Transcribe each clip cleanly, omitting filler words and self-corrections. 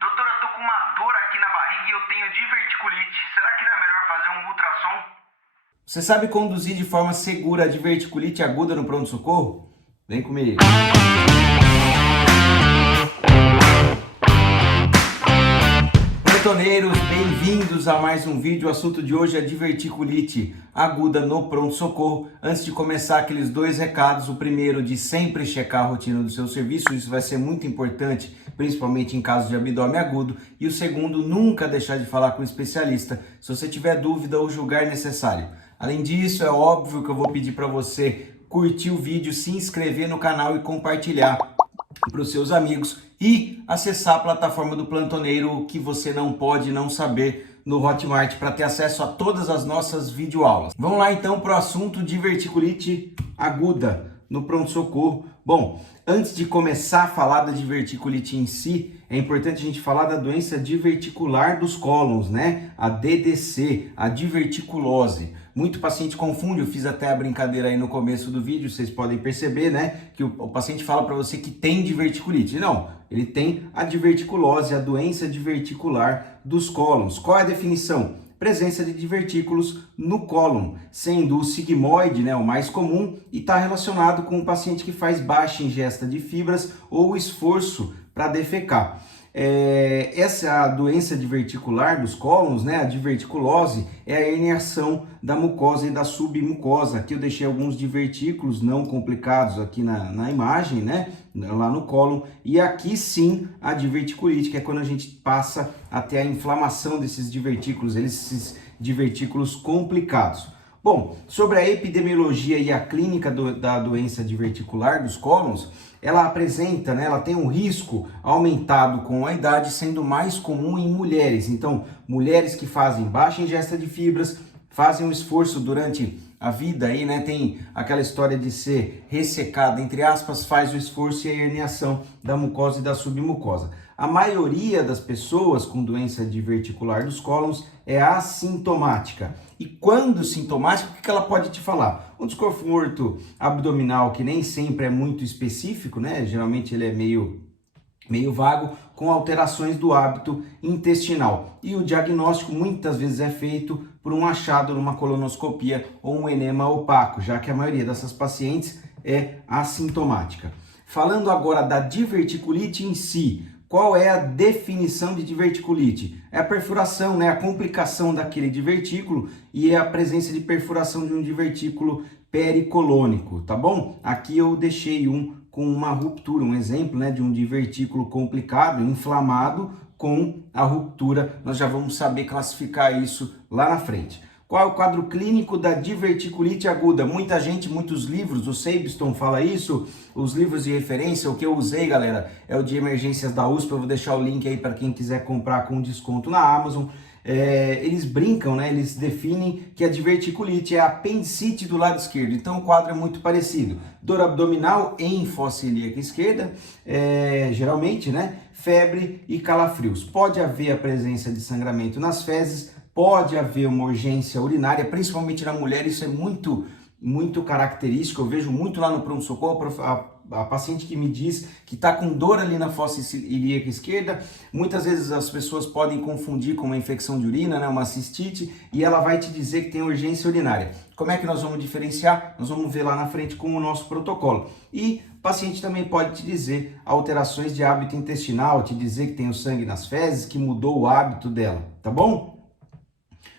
Doutora, eu tô com uma dor aqui na barriga e eu tenho diverticulite. Será que não é melhor fazer um ultrassom? Você sabe conduzir de forma segura a diverticulite aguda no pronto-socorro? Vem comigo. Plantoneiros, bem-vindos a mais um vídeo. O assunto de hoje é diverticulite aguda no pronto-socorro. Antes de começar, aqueles dois recados. O primeiro, de sempre checar a rotina do seu serviço. Isso vai ser muito importante, principalmente em casos de abdômen agudo. E o segundo, nunca deixar de falar com o especialista se você tiver dúvida ou julgar necessário. Além disso, é óbvio que eu vou pedir para você curtir o vídeo, se inscrever no canal e compartilhar para os seus amigos e acessar a plataforma do Plantoneiro, que você não pode não saber, no Hotmart, para ter acesso a todas as nossas videoaulas. Vamos lá então para o assunto diverticulite aguda no pronto-socorro. Bom, antes de começar a falar da diverticulite em si, é importante a gente falar da doença diverticular dos cólons, né? A DDC, a diverticulose. Muito paciente confunde, eu fiz até a brincadeira aí no começo do vídeo, vocês podem perceber, né? Que o paciente fala para você que tem diverticulite. Não, ele tem a diverticulose, a doença diverticular dos cólons. Qual é a definição? Presença de divertículos no cólon, sendo o sigmoide, né, o mais comum, e está relacionado com o paciente que faz baixa ingesta de fibras ou esforço para defecar. Essa é a doença diverticular dos cólons, né? A diverticulose é a herniação da mucosa e da submucosa. Aqui eu deixei alguns divertículos não complicados aqui na imagem, né? Lá no cólon. E aqui sim a diverticulite, que é quando a gente passa até a inflamação desses divertículos, esses divertículos complicados. Bom, sobre a epidemiologia e a clínica da doença diverticular dos cólons, ela apresenta, né, ela tem um risco aumentado com a idade, sendo mais comum em mulheres. Então, mulheres que fazem baixa ingesta de fibras, fazem um esforço durante a vida aí, né, tem aquela história de ser ressecada, entre aspas, faz o esforço e a herniação da mucosa e da submucosa. A maioria das pessoas com doença diverticular dos cólons é assintomática. E quando sintomática, o que ela pode te falar? Um desconforto abdominal que nem sempre é muito específico, né? Geralmente ele é meio vago, com alterações do hábito intestinal. E o diagnóstico muitas vezes é feito por um achado numa colonoscopia ou um enema opaco, já que a maioria dessas pacientes é assintomática. Falando agora da diverticulite em si, qual é a definição de diverticulite? É a perfuração, né? A complicação daquele divertículo e a presença de perfuração de um divertículo pericolônico, tá bom? Aqui eu deixei com uma ruptura, um exemplo, né, de um divertículo complicado, inflamado, com a ruptura. Nós já vamos saber classificar isso lá na frente. Qual é o quadro clínico da diverticulite aguda? Muita gente, muitos livros, o Seibston fala isso, os livros de referência, o que eu usei, galera, é o de emergências da USP, eu vou deixar o link aí para quem quiser comprar com desconto na Amazon. Eles brincam, né? Eles definem que a diverticulite é a apendicite do lado esquerdo, então o quadro é muito parecido. Dor abdominal em fossa ilíaca esquerda, geralmente, né? Febre e calafrios. Pode haver a presença de sangramento nas fezes, pode haver uma urgência urinária, principalmente na mulher, isso é muito característico. Eu vejo muito lá no pronto-socorro a paciente que me diz que está com dor ali na fossa ilíaca esquerda. Muitas vezes as pessoas podem confundir com uma infecção de urina, né, uma cistite, e ela vai te dizer que tem urgência urinária. Como é que nós vamos diferenciar? Nós vamos ver lá na frente com o nosso protocolo. E o paciente também pode te dizer alterações de hábito intestinal, te dizer que tem o sangue nas fezes, que mudou o hábito dela, tá bom?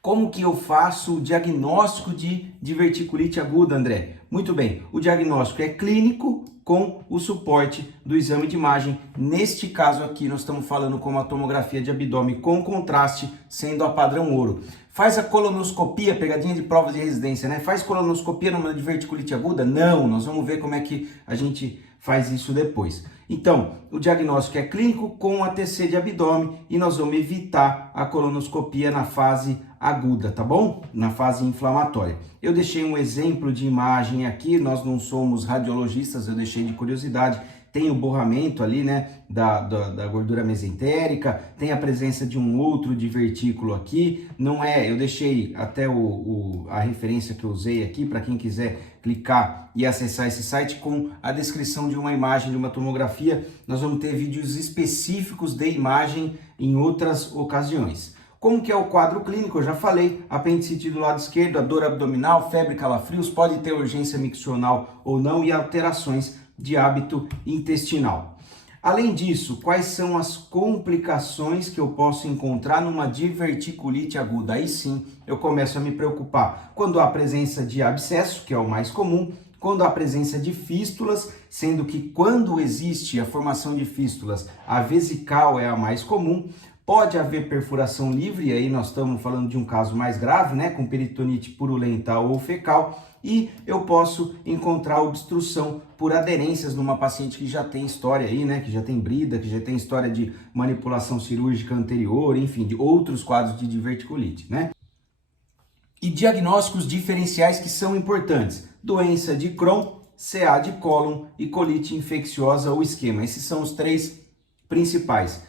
Como que eu faço o diagnóstico de diverticulite aguda, André? Muito bem, o diagnóstico é clínico com o suporte do exame de imagem. Neste caso aqui, nós estamos falando com uma tomografia de abdômen com contraste, sendo a padrão ouro. Faz a colonoscopia, pegadinha de prova de residência, né? Faz colonoscopia numa diverticulite aguda? Não, nós vamos ver como é que a gente faz isso depois. Então, o diagnóstico é clínico com ATC de abdômen e nós vamos evitar a colonoscopia na fase aguda, tá bom? Na fase inflamatória. Eu deixei um exemplo de imagem aqui, nós não somos radiologistas, eu deixei de curiosidade, tem o borramento ali, né, da gordura mesentérica, tem a presença de um outro divertículo aqui, não é, eu deixei até a referência que eu usei aqui para quem quiser clicar e acessar esse site com a descrição de uma imagem de uma tomografia. Nós vamos ter vídeos específicos de imagem em outras ocasiões. Como que é o quadro clínico? Eu já falei, apendicite do lado esquerdo, a dor abdominal, febre, calafrios, pode ter urgência miccional ou não e alterações de hábito intestinal. Além disso, quais são as complicações que eu posso encontrar numa diverticulite aguda? Aí sim, eu começo a me preocupar quando há presença de abscesso, que é o mais comum, quando há presença de fístulas, sendo que quando existe a formação de fístulas, a vesical é a mais comum. Pode haver perfuração livre, e aí nós estamos falando de um caso mais grave, né, com peritonite purulenta ou fecal, e eu posso encontrar obstrução por aderências numa paciente que já tem história aí, né, que já tem brida, que já tem história de manipulação cirúrgica anterior, enfim, de outros quadros de diverticulite, né? E diagnósticos diferenciais que são importantes: doença de Crohn, CA de cólon e colite infecciosa ou esquema. Esses são os 3 principais.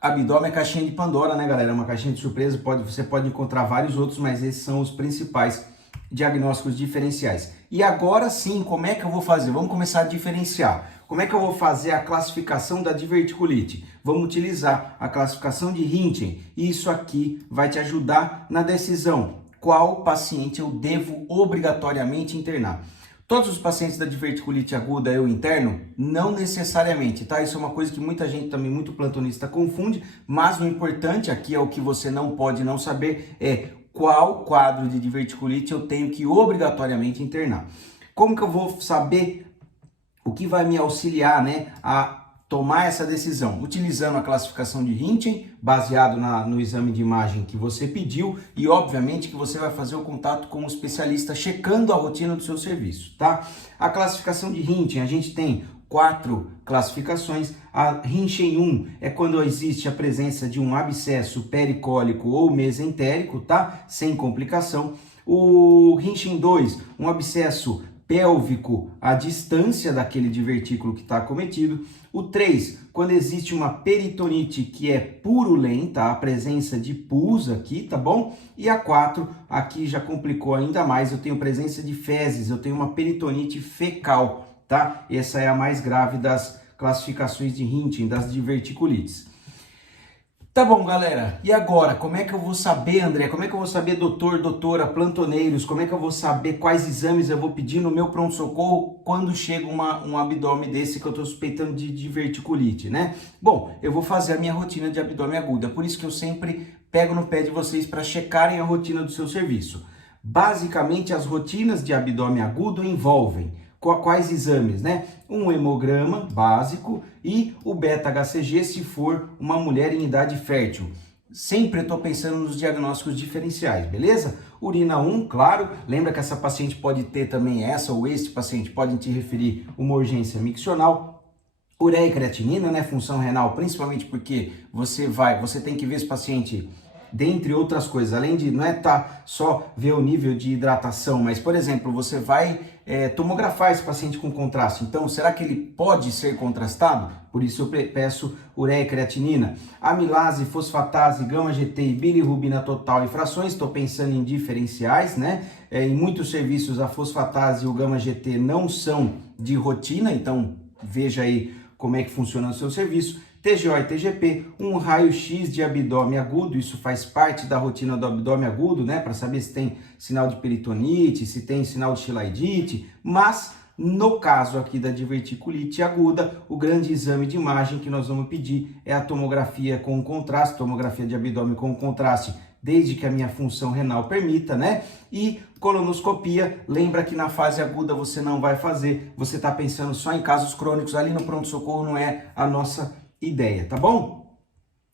Abdômen é caixinha de Pandora, né, galera? É uma caixinha de surpresa, você pode encontrar vários outros, mas esses são os principais diagnósticos diferenciais. E agora sim, como é que eu vou fazer? Vamos começar a diferenciar. Como é que eu vou fazer a classificação da diverticulite? Vamos utilizar a classificação de Hinton, e isso aqui vai te ajudar na decisão. Qual paciente eu devo obrigatoriamente internar? Todos os pacientes da diverticulite aguda eu interno? Não necessariamente, tá? Isso é uma coisa que muita gente também, muito plantonista, confunde, mas o importante aqui é o que você não pode não saber, é qual quadro de diverticulite eu tenho que obrigatoriamente internar. Como que eu vou saber o que vai me auxiliar, né, a tomar essa decisão? Utilizando a classificação de Hinton, baseado no exame de imagem que você pediu, e obviamente que você vai fazer o contato com o especialista checando a rotina do seu serviço, tá? A classificação de Hinton, a gente tem 4 classificações. A Hinton 1 é quando existe a presença de um abscesso pericólico ou mesentérico, tá? Sem complicação. O Hinton 2, um abscesso pélvico à distância daquele divertículo que está acometido. O 3, quando existe uma peritonite que é purulenta, a presença de pus aqui, tá bom? E a 4, aqui já complicou ainda mais, eu tenho presença de fezes, eu tenho uma peritonite fecal, tá? Essa é a mais grave das classificações de Hinton, das diverticulites. Tá bom, galera, e agora, como é que eu vou saber, André? Como é que eu vou saber, doutor, doutora, plantoneiros? Como é que eu vou saber quais exames eu vou pedir no meu pronto-socorro quando chega um abdômen desse que eu tô suspeitando de diverticulite, né? Bom, eu vou fazer a minha rotina de abdômen aguda, por isso que eu sempre pego no pé de vocês para checarem a rotina do seu serviço. Basicamente, as rotinas de abdômen agudo envolvem quais exames, né? Um hemograma básico e o beta-HCG se for uma mulher em idade fértil. Sempre estou pensando nos diagnósticos diferenciais, beleza? Urina 1, claro, lembra que essa paciente pode ter também essa ou este paciente pode te referir uma urgência miccional. Ureia e creatinina, né? Função renal, principalmente porque você tem que ver esse paciente, dentre outras coisas, além de não é só ver o nível de hidratação, mas, por exemplo, você vai tomografar esse paciente com contraste. Então, será que ele pode ser contrastado? Por isso eu peço ureia e creatinina. Amilase, fosfatase, gama-GT e bilirrubina total e frações. Estou pensando em diferenciais, né? Em muitos serviços a fosfatase e o gama-GT não são de rotina, então veja aí como é que funciona o seu serviço. TGO e TGP, um raio-x de abdômen agudo, isso faz parte da rotina do abdômen agudo, né, para saber se tem sinal de peritonite, se tem sinal de chilaidite, mas no caso aqui da diverticulite aguda, o grande exame de imagem que nós vamos pedir é a tomografia com contraste, tomografia de abdômen com contraste, desde que a minha função renal permita, né? E colonoscopia, lembra que na fase aguda você não vai fazer, você está pensando só em casos crônicos, ali no pronto-socorro não é a nossa ideia, tá bom?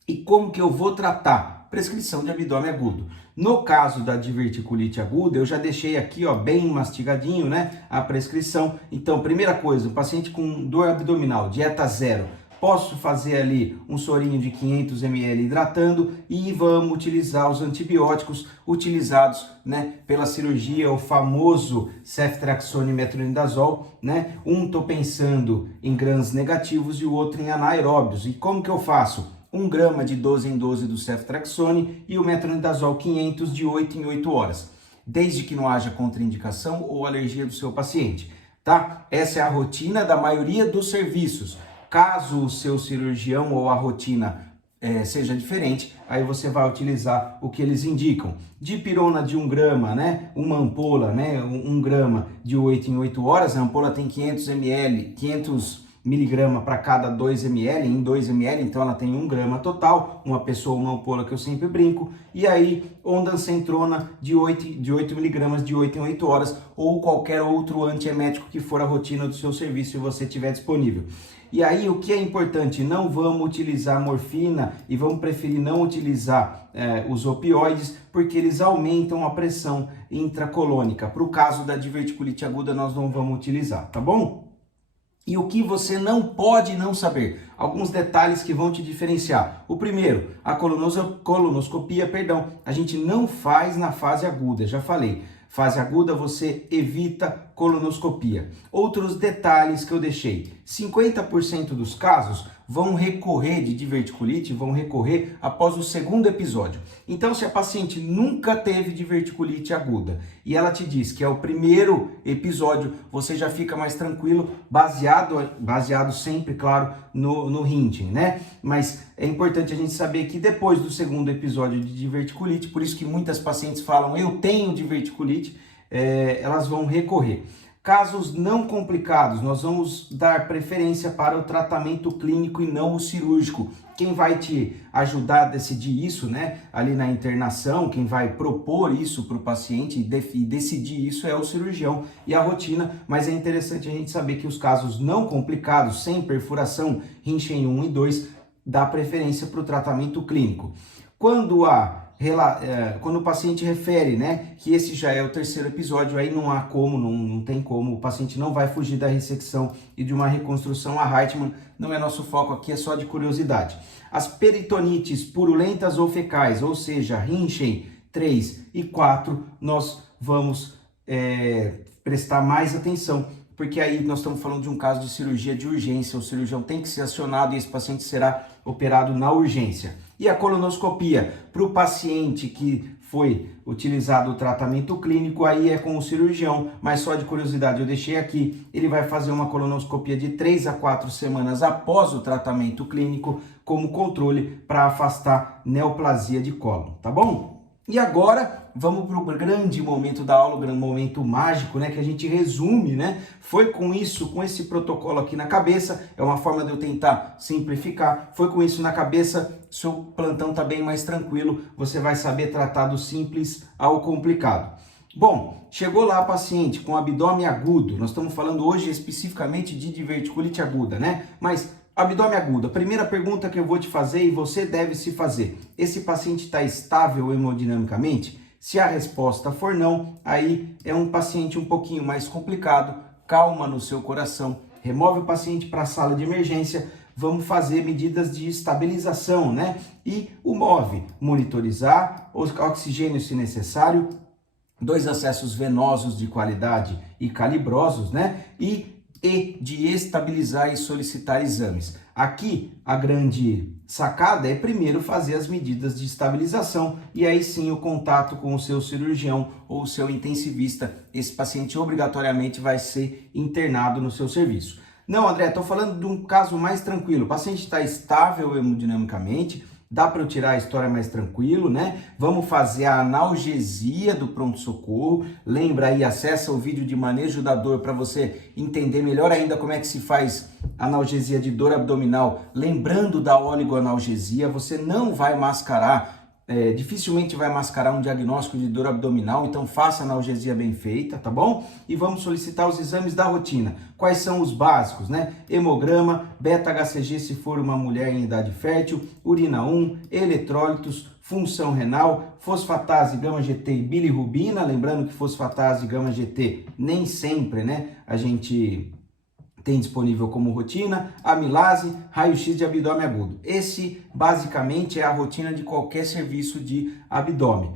E como que eu vou tratar? Prescrição de abdômen agudo. No caso da diverticulite aguda, eu já deixei aqui, ó, bem mastigadinho, né, a prescrição. Então, primeira coisa, o paciente com dor abdominal, dieta zero, Posso fazer ali um sorinho de 500 ml hidratando e vamos utilizar os antibióticos utilizados, né, pela cirurgia, o famoso ceftriaxone e metronidazol, né? Um tô pensando em grãos negativos e o outro em anaeróbios. E como que eu faço? 1 grama de 12 em 12 do ceftriaxone e o metronidazol 500 de 8 em 8 horas, desde que não haja contraindicação ou alergia do seu paciente, tá? Essa é a rotina da maioria dos serviços. Caso o seu cirurgião ou a rotina seja diferente, aí você vai utilizar o que eles indicam. Dipirona de 1 grama, né? Uma ampola, né? 1 grama de 8 em 8 horas. A ampola tem 500 ml, 500 miligrama para cada 2 ml, em 2 ml, então ela tem 1 grama total, uma pessoa, uma ampola que eu sempre brinco, e aí ondancentrona de 8 miligramas de 8 em 8 horas, ou qualquer outro antiemético que for a rotina do seu serviço e você tiver disponível. E aí o que é importante, não vamos utilizar morfina e vamos preferir não utilizar os opioides, porque eles aumentam a pressão intracolônica. Para o caso da diverticulite aguda nós não vamos utilizar, tá bom? E o que você não pode não saber? Alguns detalhes que vão te diferenciar. O primeiro, a colonoscopia, a gente não faz na fase aguda, já falei. Fase aguda você evita colonoscopia. Outros detalhes que eu deixei. 50% dos casos vão recorrer de diverticulite, vão recorrer após o 2º episódio. Então, se a paciente nunca teve diverticulite aguda e ela te diz que é o 1º episódio, você já fica mais tranquilo, baseado sempre, claro, no Hinting, né? Mas é importante a gente saber que depois do 2º episódio de diverticulite, por isso que muitas pacientes falam, eu tenho diverticulite, elas vão recorrer. Casos não complicados, nós vamos dar preferência para o tratamento clínico e não o cirúrgico. Quem vai te ajudar a decidir isso, né, ali na internação, quem vai propor isso para o paciente e decidir isso é o cirurgião e a rotina, mas é interessante a gente saber que os casos não complicados, sem perfuração, Hinching 1 e 2, dá preferência para o tratamento clínico. Quando o paciente refere, né, que esse já é o 3º episódio, aí não há como, não tem como, o paciente não vai fugir da ressecção e de uma reconstrução a Heitmann, não é nosso foco aqui, é só de curiosidade. As peritonites purulentas ou fecais, ou seja, Hinching 3 e 4, nós vamos prestar mais atenção, porque aí nós estamos falando de um caso de cirurgia de urgência, o cirurgião tem que ser acionado e esse paciente será operado na urgência. E a colonoscopia, para o paciente que foi utilizado o tratamento clínico, aí é com o cirurgião, mas só de curiosidade eu deixei aqui, ele vai fazer uma colonoscopia de 3 a 4 semanas após o tratamento clínico, como controle para afastar neoplasia de cólon, tá bom? E agora vamos para o grande momento da aula, o grande momento mágico, né, que a gente resume, né? Foi com isso, com esse protocolo aqui na cabeça, é uma forma de eu tentar simplificar. Foi com isso na cabeça, seu plantão tá bem mais tranquilo, você vai saber tratar do simples ao complicado. Bom, chegou lá a paciente com abdômen agudo, nós estamos falando hoje especificamente de diverticulite aguda, né? Mas abdômen agudo, a primeira pergunta que eu vou te fazer e você deve se fazer, esse paciente está estável hemodinamicamente? Se a resposta for não, aí é um paciente um pouquinho mais complicado, calma no seu coração, remove o paciente para a sala de emergência, vamos fazer medidas de estabilização, né? E o MOVE, monitorizar, oxigênio se necessário, 2 acessos venosos de qualidade e calibrosos, né? E de estabilizar e solicitar exames. Aqui, a grande sacada é primeiro fazer as medidas de estabilização e aí sim o contato com o seu cirurgião ou o seu intensivista. Esse paciente obrigatoriamente vai ser internado no seu serviço. Não, André, estou falando de um caso mais tranquilo. O paciente está estável hemodinamicamente, dá para eu tirar a história mais tranquilo, né? Vamos fazer a analgesia do pronto-socorro. Lembra aí, acessa o vídeo de manejo da dor para você entender melhor ainda como é que se faz analgesia de dor abdominal. Lembrando da oligoanalgesia, você não vai mascarar, dificilmente vai mascarar um diagnóstico de dor abdominal, então faça a analgesia bem feita, tá bom? E vamos solicitar os exames da rotina. Quais são os básicos, né? Hemograma, beta-HCG se for uma mulher em idade fértil, urina 1, eletrólitos, função renal, fosfatase, gama-GT e bilirrubina, lembrando que fosfatase e gama-GT nem sempre, né, a gente tem disponível como rotina, amilase, raio-x de abdômen agudo. Esse, basicamente, é a rotina de qualquer serviço de abdômen.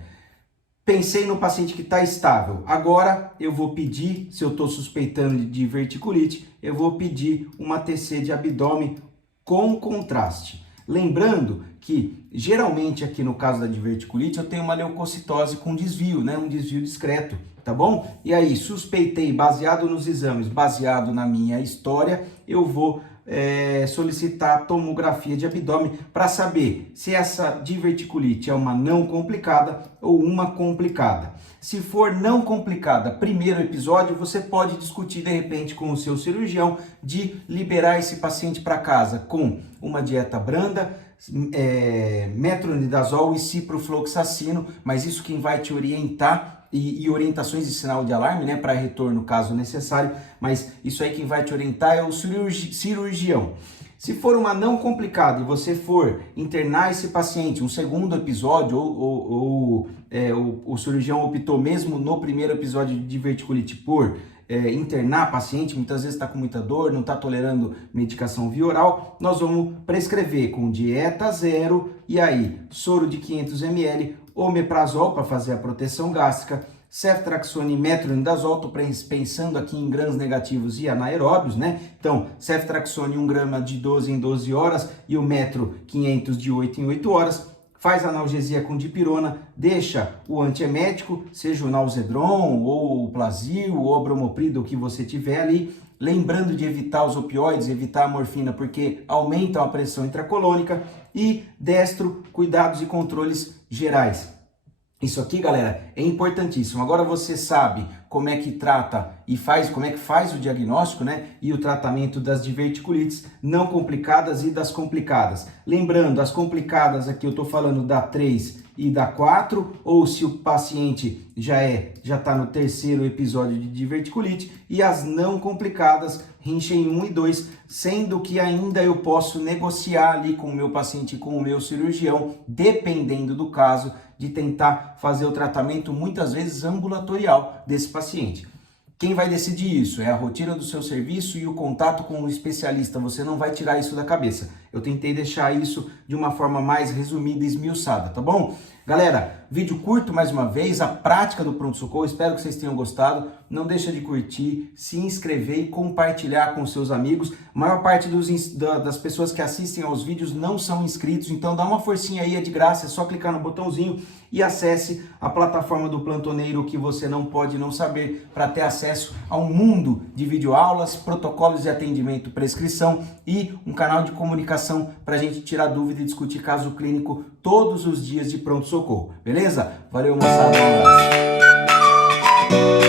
Pensei no paciente que está estável. Agora eu vou pedir, se eu estou suspeitando de diverticulite, eu vou pedir uma TC de abdômen com contraste. Lembrando que, geralmente, aqui no caso da diverticulite, eu tenho uma leucocitose com desvio, né? Um desvio discreto, tá bom? E aí, suspeitei, baseado nos exames, baseado na minha história, eu vou solicitar tomografia de abdômen para saber se essa diverticulite é uma não complicada ou uma complicada. Se for não complicada, primeiro episódio, você pode discutir de repente com o seu cirurgião de liberar esse paciente para casa com uma dieta branda, metronidazol e ciprofloxacino, mas isso quem vai te orientar e orientações de sinal de alarme, né, para retorno caso necessário, mas isso aí quem vai te orientar é o cirurgião. Se for uma não complicada e você for internar esse paciente, um segundo episódio, o cirurgião optou mesmo no primeiro episódio de diverticulite por internar paciente, muitas vezes está com muita dor, não está tolerando medicação via oral, nós vamos prescrever com dieta zero e aí soro de 500 ml, omeprazol para fazer a proteção gástrica, ceftriaxone e metronidazol, estou pensando aqui em grãos negativos e anaeróbios, né? Então, ceftriaxone 1 grama de 12 em 12 horas e o metro 500 de 8 em 8 horas. Faz analgesia com dipirona, deixa o antiemético, seja o Nalzedron, ou o Plasil, ou o bromoprida, o que você tiver ali. Lembrando de evitar os opioides, evitar a morfina, porque aumentam a pressão intracolônica. E destro, cuidados e controles gerais. Isso aqui, galera, é importantíssimo. Agora você sabe como é que trata e como é que faz o diagnóstico, né? E o tratamento das diverticulites não complicadas e das complicadas. Lembrando, as complicadas aqui eu tô falando da 3 e da 4, ou se o paciente já está no terceiro episódio de diverticulite, e as não complicadas, Rinchen 1 e 2, sendo que ainda eu posso negociar ali com o meu paciente e com o meu cirurgião, dependendo do caso, de tentar fazer o tratamento muitas vezes ambulatorial desse paciente. Quem vai decidir isso é a rotina do seu serviço e o contato com o especialista. Você não vai tirar isso da cabeça. Eu tentei deixar isso de uma forma mais resumida e esmiuçada, tá bom? Galera, vídeo curto mais uma vez, a prática do pronto-socorro. Espero que vocês tenham gostado. Não deixa de curtir, se inscrever e compartilhar com seus amigos. A maior parte das pessoas que assistem aos vídeos não são inscritos, então dá uma forcinha aí, é de graça, é só clicar no botãozinho e acesse a plataforma do Plantoneiro, que você não pode não saber, para ter acesso a um mundo de videoaulas, protocolos de atendimento, prescrição e um canal de comunicação para a gente tirar dúvida e discutir caso clínico todos os dias de pronto-socorro. Beleza? Valeu, moçada, um abraço.